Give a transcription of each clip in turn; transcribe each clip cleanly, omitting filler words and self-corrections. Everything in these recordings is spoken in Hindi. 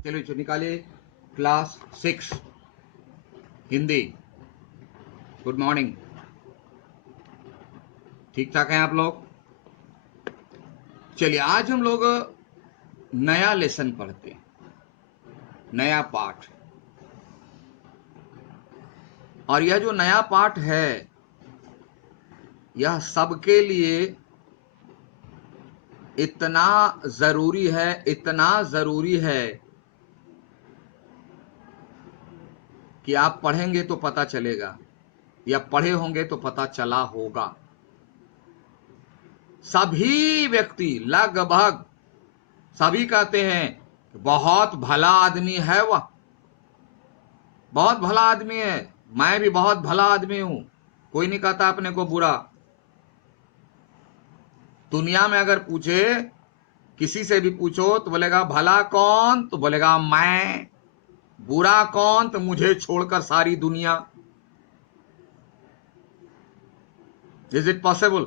चलिए निकालिए क्लास 6 हिंदी। Good morning. ठीक ठाक हैं आप लोग? चलिए आज हम लोग नया लेसन पढ़ते हैं, नया पाठ। और यह जो नया पाठ है यह सबके लिए इतना जरूरी है कि आप पढ़ेंगे तो पता चलेगा, या पढ़े होंगे तो पता चला होगा। सभी व्यक्ति लगभग सभी कहते हैं बहुत भला आदमी है वह, बहुत भला आदमी है, मैं भी बहुत भला आदमी हूं। कोई नहीं कहता अपने को बुरा। दुनिया में अगर पूछे, किसी से भी पूछो तो बोलेगा भला कौन, तो बोलेगा मैं। बुरा कौन, तो मुझे छोड़कर सारी दुनिया। इज इट पॉसिबल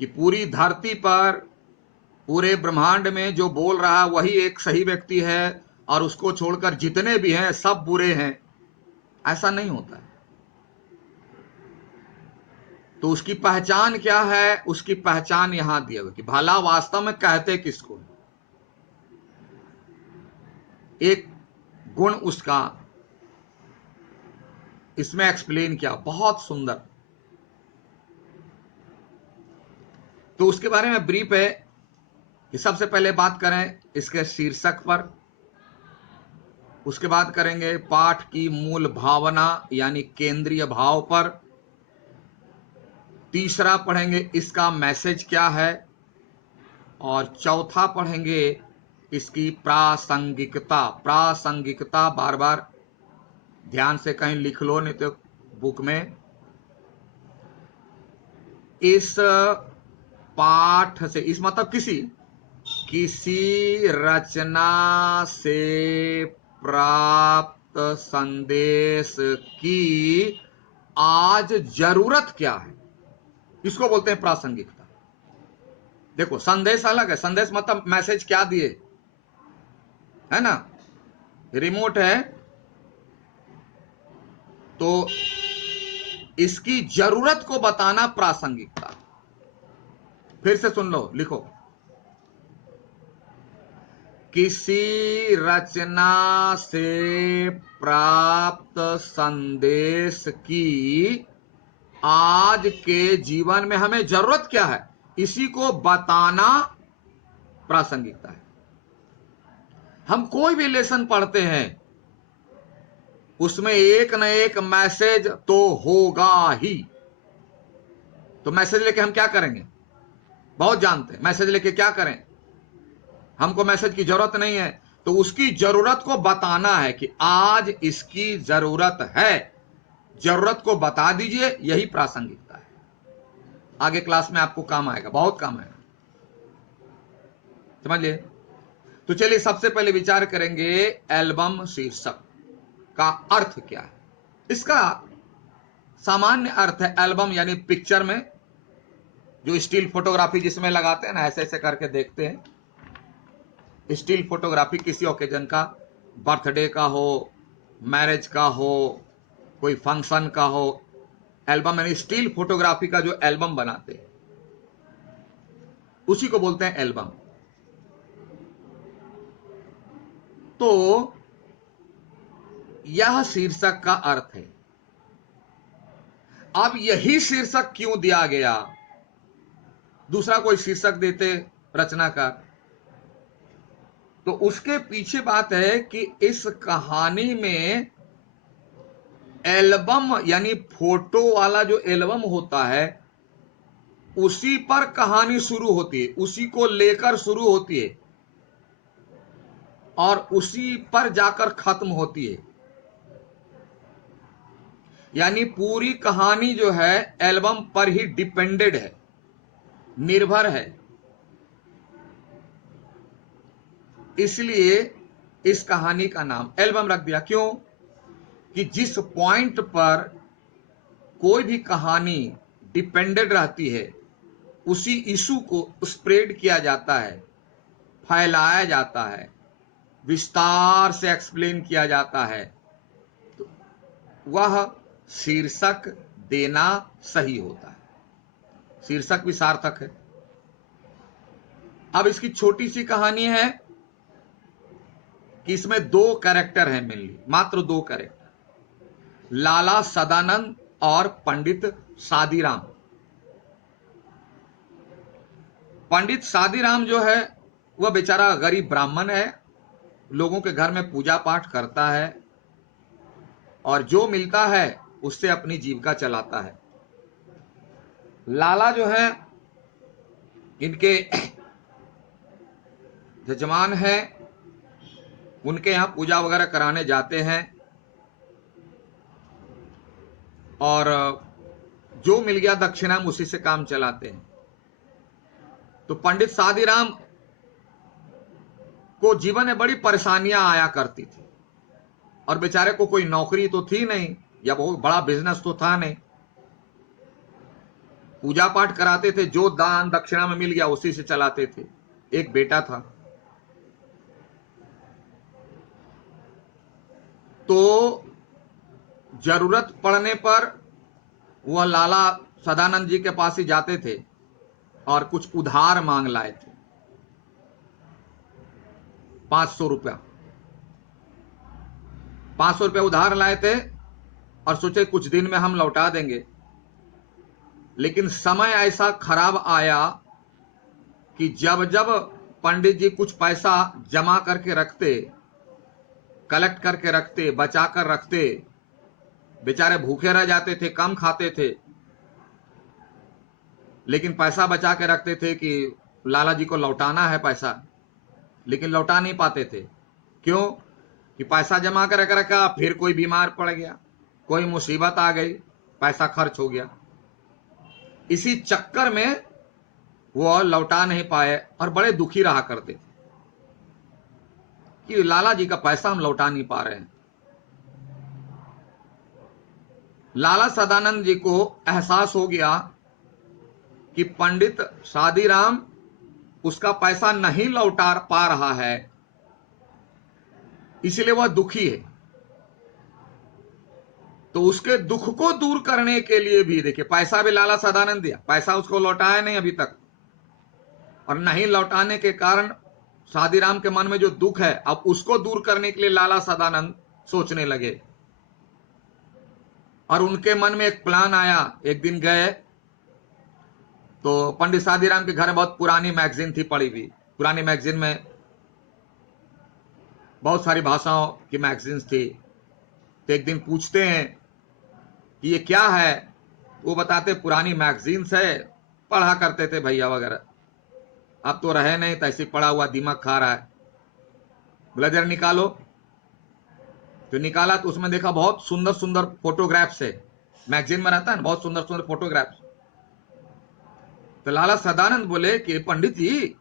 कि पूरी धरती पर, पूरे ब्रह्मांड में जो बोल रहा वही एक सही व्यक्ति है और उसको छोड़कर जितने भी हैं सब बुरे हैं? ऐसा नहीं होता है। तो उसकी पहचान क्या है? उसकी पहचान यहां दिया हुआ कि भला वास्तव में कहते किसको। एक गुण उसका इसमें एक्सप्लेन किया, बहुत सुंदर। तो उसके बारे में ब्रीफ है कि सबसे पहले बात करें इसके शीर्षक पर, उसके बाद करेंगे पाठ की मूल भावना यानी केंद्रीय भाव पर, तीसरा पढ़ेंगे इसका मैसेज क्या है, और चौथा पढ़ेंगे इसकी प्रासंगिकता। प्रासंगिकता बार बार ध्यान से कहीं लिख लो, नहीं तो बुक में। इस पाठ से, इस मतलब किसी रचना से प्राप्त संदेश की आज जरूरत क्या है, इसको बोलते हैं प्रासंगिकता। देखो, संदेश अलग है। संदेश मतलब मैसेज क्या दिए, है ना। रिमोट है तो इसकी जरूरत को बताना प्रासंगिकता। फिर से सुन लो, लिखो। किसी रचना से प्राप्त संदेश की आज के जीवन में हमें जरूरत क्या है, इसी को बताना प्रासंगिकता है। हम कोई भी लेसन पढ़ते हैं उसमें एक न एक मैसेज तो होगा ही। तो मैसेज लेके हम क्या करेंगे? बहुत जानते हैं मैसेज लेके क्या करें। हमको मैसेज की जरूरत नहीं है, तो उसकी जरूरत को बताना है कि आज इसकी जरूरत है। जरूरत को बता दीजिए, यही प्रासंगिकता है। आगे क्लास में आपको काम आएगा, बहुत काम आएगा, समझ लिए। तो चलिए सबसे पहले विचार करेंगे एल्बम शीर्षक का अर्थ क्या है। इसका सामान्य अर्थ है एल्बम यानी पिक्चर में जो स्टिल फोटोग्राफी जिसमें लगाते हैं ना, ऐसे ऐसे करके देखते हैं। स्टिल फोटोग्राफी किसी ओकेजन का, बर्थडे का हो, मैरिज का हो, कोई फंक्शन का हो, एल्बम यानी स्टिल फोटोग्राफी का जो एल्बम बनाते हैं उसी को बोलते हैं एल्बम। तो यह शीर्षक का अर्थ है। अब यही शीर्षक क्यों दिया गया, दूसरा कोई शीर्षक देते रचनाकार। तो उसके पीछे बात है कि इस कहानी में एल्बम यानी फोटो वाला जो एल्बम होता है उसी पर कहानी शुरू होती है, उसी को लेकर शुरू होती है और उसी पर जाकर खत्म होती है। यानी पूरी कहानी जो है एल्बम पर ही डिपेंडेड है, निर्भर है। इसलिए इस कहानी का नाम एल्बम रख दिया। क्यों? कि जिस पॉइंट पर कोई भी कहानी डिपेंडेड रहती है उसी इशू को स्प्रेड किया जाता है, फैलाया जाता है, विस्तार से एक्सप्लेन किया जाता है, तो वह शीर्षक देना सही होता है। शीर्षक भी सार्थक है। अब इसकी छोटी सी कहानी है कि इसमें 2 कैरेक्टर हैं, मेनली मात्र 2 कैरेक्टर, लाला सदानंद और पंडित सादीराम। पंडित सादीराम जो है वह बेचारा गरीब ब्राह्मण है, लोगों के घर में पूजा पाठ करता है और जो मिलता है उससे अपनी जीविका चलाता है। लाला जो है इनके जजमान है, उनके यहां पूजा वगैरह कराने जाते हैं और जो मिल गया दक्षिणा में उसी से काम चलाते हैं। तो पंडित सादीराम को जीवन में बड़ी परेशानियां आया करती थी और बेचारे को कोई नौकरी तो थी नहीं या बहुत बड़ा बिजनेस तो था नहीं। पूजा पाठ कराते थे, जो दान दक्षिणा में मिल गया उसी से चलाते थे। एक बेटा था। तो जरूरत पड़ने पर वह लाला सदानंद जी के पास ही जाते थे और कुछ उधार मांग लाए थे, 500 रुपया। 500 रुपया उधार लाए थे और सोचे कुछ दिन में हम लौटा देंगे। लेकिन समय ऐसा खराब आया कि जब जब पंडित जी कुछ पैसा जमा करके रखते, कलेक्ट करके रखते, बचा कर रखते, बेचारे भूखे रह जाते थे, कम खाते थे, लेकिन पैसा बचा के रखते थे कि लाला जी को लौटाना है पैसा, लेकिन लौटा नहीं पाते थे। क्यों? कि पैसा जमा कर रखा, फिर कोई बीमार पड़ गया, कोई मुसीबत आ गई, पैसा खर्च हो गया। इसी चक्कर में वो लौटा नहीं पाए और बड़े दुखी रहा करते थे कि लाला जी का पैसा हम लौटा नहीं पा रहे हैं। लाला सदानंद जी को एहसास हो गया कि पंडित सादीराम उसका पैसा नहीं लौटा पा रहा है, इसलिए वह दुखी है। तो उसके दुख को दूर करने के लिए भी, देखिए, पैसा भी लाला सदानंद दिया, पैसा उसको लौटाया नहीं अभी तक, और नहीं लौटाने के कारण सादीराम के मन में जो दुख है, अब उसको दूर करने के लिए लाला सदानंद सोचने लगे। और उनके मन में एक प्लान आया। एक दिन गए तो पंडित सादीराम के घर में बहुत पुरानी मैगजीन थी पड़ी हुई। पुरानी मैगजीन में बहुत सारी भाषाओं की मैगजीन्स थी। तो एक दिन पूछते हैं कि ये क्या है? वो बताते पुरानी मैगजीन्स है, पढ़ा करते थे भैया वगैरह, अब तो रहे नहीं, तो ऐसे पड़ा हुआ दिमाग खा रहा है। बोला जरा निकालो। तो निकाला तो उसमें देखा बहुत सुंदर सुंदर फोटोग्राफ्स है। मैगजीन में रहता है ना, बहुत सुंदर सुंदर फोटोग्राफ्स। तो लाला सदानंद बोले कि पंडित जी,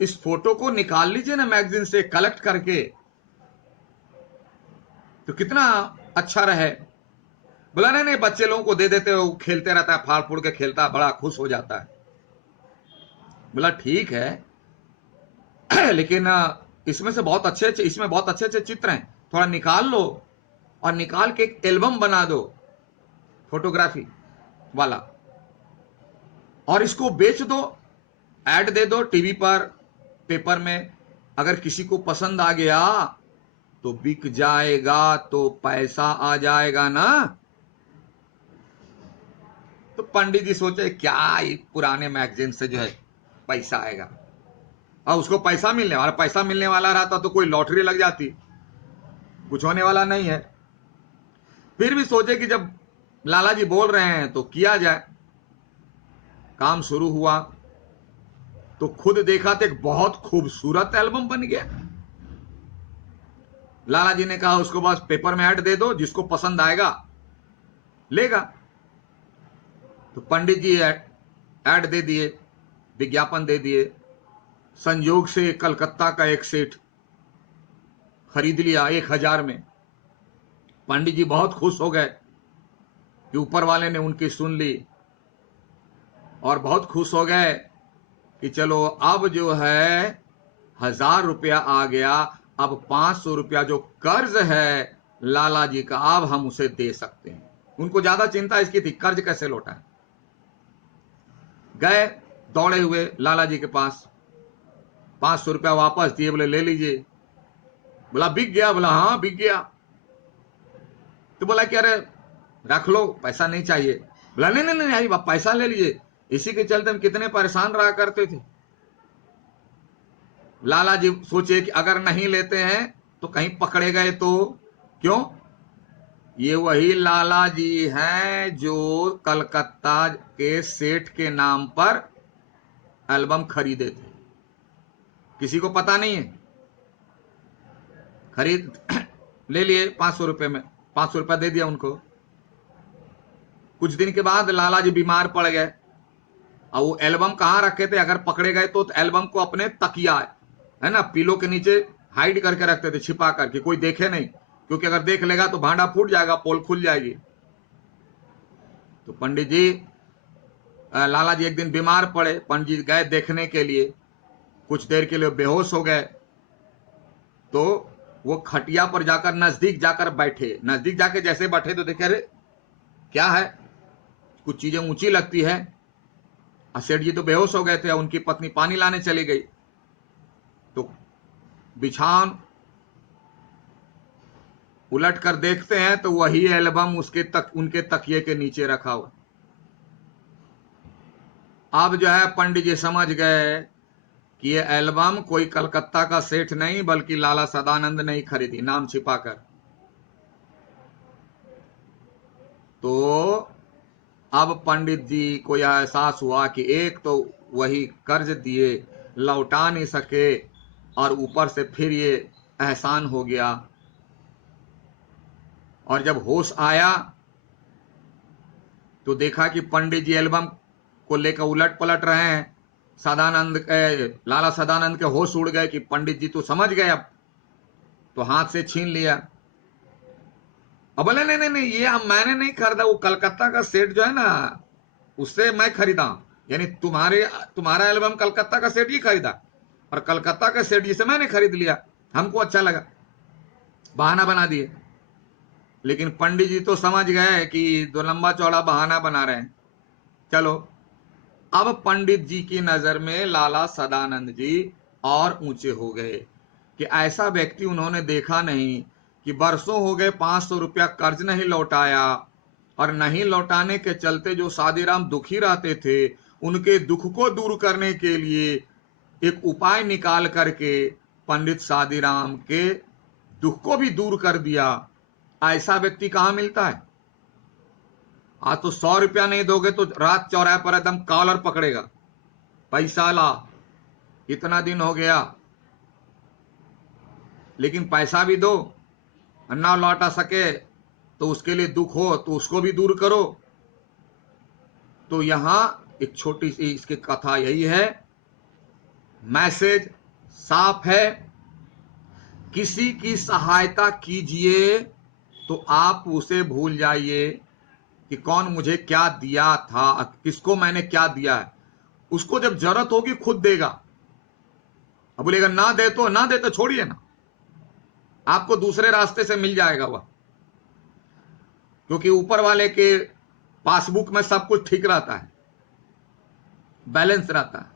इस फोटो को निकाल लीजिए ना मैगजीन से कलेक्ट करके, तो कितना अच्छा रहे। बोला नहीं नहीं, बच्चे लोगों को दे देते हो, खेलते रहता है, फाड़ फूड़ के खेलता है, बड़ा खुश हो जाता है। बोला ठीक है लेकिन इसमें बहुत अच्छे चित्र हैं, थोड़ा निकाल लो और निकाल के एक एल्बम बना दो फोटोग्राफी वाला, और इसको बेच दो, ऐड दे दो टीवी पर, पेपर में। अगर किसी को पसंद आ गया तो बिक जाएगा, तो पैसा आ जाएगा ना। तो पंडित जी सोचे क्या पुराने मैगजीन से जो है पैसा आएगा, और उसको पैसा मिलने वाला रहता तो कोई लॉटरी लग जाती, कुछ होने वाला नहीं है। फिर भी सोचे कि जब लाला जी बोल रहे हैं तो किया जाए। काम शुरू हुआ तो खुद देखा तो एक बहुत खूबसूरत एल्बम बन गया। लाला जी ने कहा उसको बस पेपर में ऐड दे दो, जिसको पसंद आएगा लेगा। तो पंडित जी ऐड दे दिए, विज्ञापन दे दिए। संयोग से कलकत्ता का एक सेठ खरीद लिया 1000 में। पंडित जी बहुत खुश हो गए कि ऊपर वाले ने उनकी सुन ली, और बहुत खुश हो गए कि चलो अब जो है 1000 रुपया आ गया, अब 500 रुपया जो कर्ज है लाला जी का, अब हम उसे दे सकते हैं। उनको ज्यादा चिंता इसकी थी कर्ज कैसे लौटाए। गए दौड़े हुए लाला जी के पास, 500 रुपया वापस दिए, बोले ले लीजिए। बोला बिक गया? बोला हाँ बिक गया। तो बोला कि अरे रख लो, पैसा नहीं चाहिए। बोला नहीं नहीं नहीं, पैसा ले लीजिए, इसी के चलते हम कितने परेशान रहा करते थे। लाला जी सोचे कि अगर नहीं लेते हैं तो कहीं पकड़े गए तो। क्यों? ये वही लाला जी हैं जो कलकत्ता के सेठ के नाम पर एल्बम खरीदे थे। किसी को पता नहीं है, खरीद ले लिए 500 रुपए में, 500 रुपया दे दिया उनको। कुछ दिन के बाद लाला जी बीमार पड़ गए, और वो एल्बम कहाँ रखे थे, अगर पकड़े गए तो एल्बम को अपने तकिया है ना, पिलो के नीचे हाइड करके रखते थे, छिपा करके, कोई देखे नहीं, क्योंकि अगर देख लेगा तो भांडा फूट जाएगा, पोल खुल जाएगी। तो पंडित जी, लाला जी एक दिन बीमार पड़े, पंडित जी गए देखने के लिए, कुछ देर के लिए बेहोश हो गए। तो वो खटिया पर जाकर नजदीक जाकर बैठे, नजदीक जाके जैसे बैठे तो देखे अरे क्या है, कुछ चीजें ऊंची लगती है। सेठ जी तो बेहोश हो गए थे, उनकी पत्नी पानी लाने चली गई। तो बिछावन उलट कर देखते हैं तो वही एल्बम उनके तकिए के नीचे रखा हुआ। अब जो है पंडित जी समझ गए कि ये एल्बम कोई कलकत्ता का सेठ नहीं बल्कि लाला सदानंद ने ही खरीदी, नाम छिपाकर। तो अब पंडित जी को यह एहसास हुआ कि एक तो वही कर्ज दिए, लौटा नहीं सके, और ऊपर से फिर ये एहसान हो गया। और जब होश आया तो देखा कि पंडित जी एल्बम को लेकर उलट पलट रहे हैं। लाला सदानंद के होश उड़ गए कि पंडित जी तो समझ गए, अब तो हाथ से छीन लिया। अब बोले नहीं नहीं नहीं, ये मैंने नहीं खरीदा, वो कलकत्ता का सेठ जो है ना उससे मैं खरीदा। यानी तुम्हारा एल्बम कलकत्ता का सेठ ही खरीदा, और कलकत्ता का सेठ जी से मैंने खरीद लिया, हमको अच्छा लगा, बहाना बना दिए। लेकिन पंडित जी तो समझ गए कि दो लंबा चौड़ा बहाना बना रहे हैं। चलो, अब पंडित जी की नजर में लाला सदानंद जी और ऊंचे हो गए कि ऐसा व्यक्ति उन्होंने देखा नहीं कि बरसों हो गए 500 रुपया कर्ज नहीं लौटाया, और नहीं लौटाने के चलते जो सादीराम दुखी रहते थे उनके दुख को दूर करने के लिए एक उपाय निकाल करके पंडित सादीराम के दुख को भी दूर कर दिया। ऐसा व्यक्ति कहां मिलता है? आज तो 100 रुपया नहीं दोगे तो रात चौराहे पर एकदम कॉलर पकड़ेगा, पैसा ला, इतना दिन हो गया। लेकिन पैसा भी दो, ना लौटा सके तो उसके लिए दुख हो तो उसको भी दूर करो। तो यहां एक छोटी सी इसकी कथा यही है, मैसेज साफ है, किसी की सहायता कीजिए तो आप उसे भूल जाइए कि कौन मुझे क्या दिया था, किसको मैंने क्या दिया है। उसको जब जरूरत होगी खुद देगा। अब बोलेगा ना दे तो छोड़िए ना, आपको दूसरे रास्ते से मिल जाएगा वह, क्योंकि ऊपर वाले के पासबुक में सब कुछ ठीक रहता है, बैलेंस रहता है।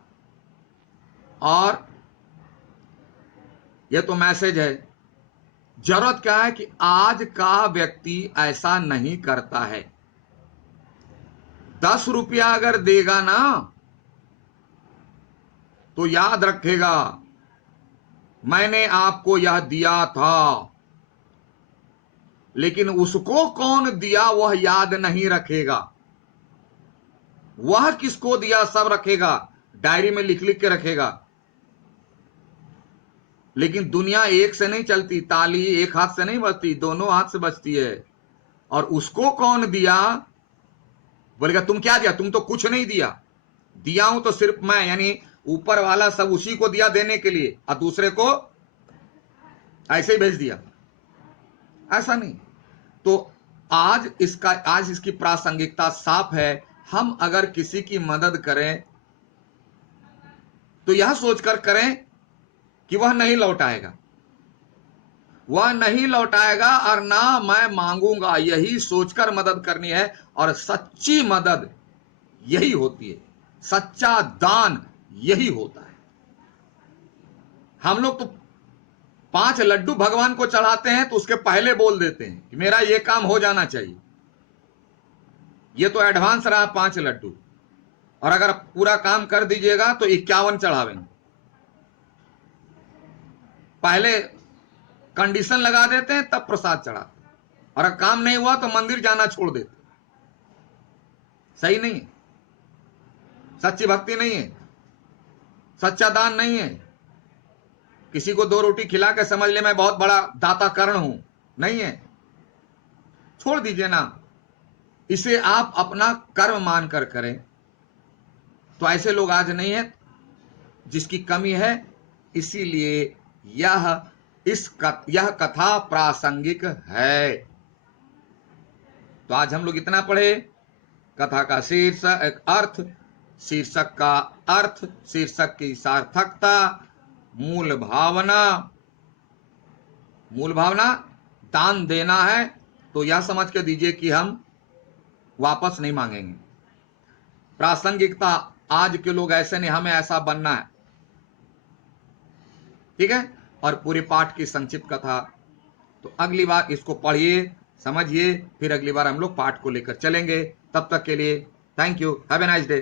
और यह तो मैसेज है। जरूरत क्या है कि आज का व्यक्ति ऐसा नहीं करता है। 10 रुपया अगर देगा ना तो याद रखेगा मैंने आपको यह दिया था, लेकिन उसको कौन दिया वह याद नहीं रखेगा। वह किसको दिया सब रखेगा, डायरी में लिख लिख के रखेगा। लेकिन दुनिया एक से नहीं चलती, ताली एक हाथ से नहीं बजती, दोनों हाथ से बजती है। और उसको कौन दिया, बोलेगा तुम क्या दिया, तुम तो कुछ नहीं दिया, दिया हूं तो सिर्फ मैं, यानी ऊपर वाला सब उसी को दिया देने के लिए, और दूसरे को ऐसे ही भेज दिया। ऐसा नहीं। तो आज इसकी प्रासंगिकता साफ है। हम अगर किसी की मदद करें तो यह सोचकर करें कि वह नहीं लौटाएगा। वह नहीं लौटाएगा और ना मैं मांगूंगा, यही सोचकर मदद करनी है। और सच्ची मदद यही होती है, सच्चा दान यही होता है। हम लोग तो 5 लड्डू भगवान को चढ़ाते हैं तो उसके पहले बोल देते हैं कि मेरा ये काम हो जाना चाहिए। ये तो एडवांस रहा 5 लड्डू, और अगर पूरा काम कर दीजिएगा तो 51 चढ़ावेंगे। पहले कंडीशन लगा देते हैं तब प्रसाद चढ़ाते हैं, और अगर काम नहीं हुआ तो मंदिर जाना छोड़ देते। सही नहीं है, सच्ची भक्ति नहीं है, सच्चा दान नहीं है। किसी को 2 रोटी खिला के समझ ले मैं बहुत बड़ा दाता कर्ण हूं, नहीं है। छोड़ दीजिए ना, इसे आप अपना कर्म मानकर करें। तो ऐसे लोग आज नहीं है जिसकी कमी है, इसीलिए यह कथा प्रासंगिक है। तो आज हम लोग इतना पढ़े। कथा का शीर्षक अर्थ, शीर्षक का अर्थ, शीर्षक की सार्थकता, मूल भावना दान देना है तो यह समझ के दीजिए कि हम वापस नहीं मांगेंगे। प्रासंगिकता, आज के लोग ऐसे नहीं, हमें ऐसा बनना है। ठीक है। और पूरे पाठ की संक्षिप्त कथा, तो अगली बार इसको पढ़िए, समझिए, फिर अगली बार हम लोग पाठ को लेकर चलेंगे। तब तक के लिए thank you, have a nice day.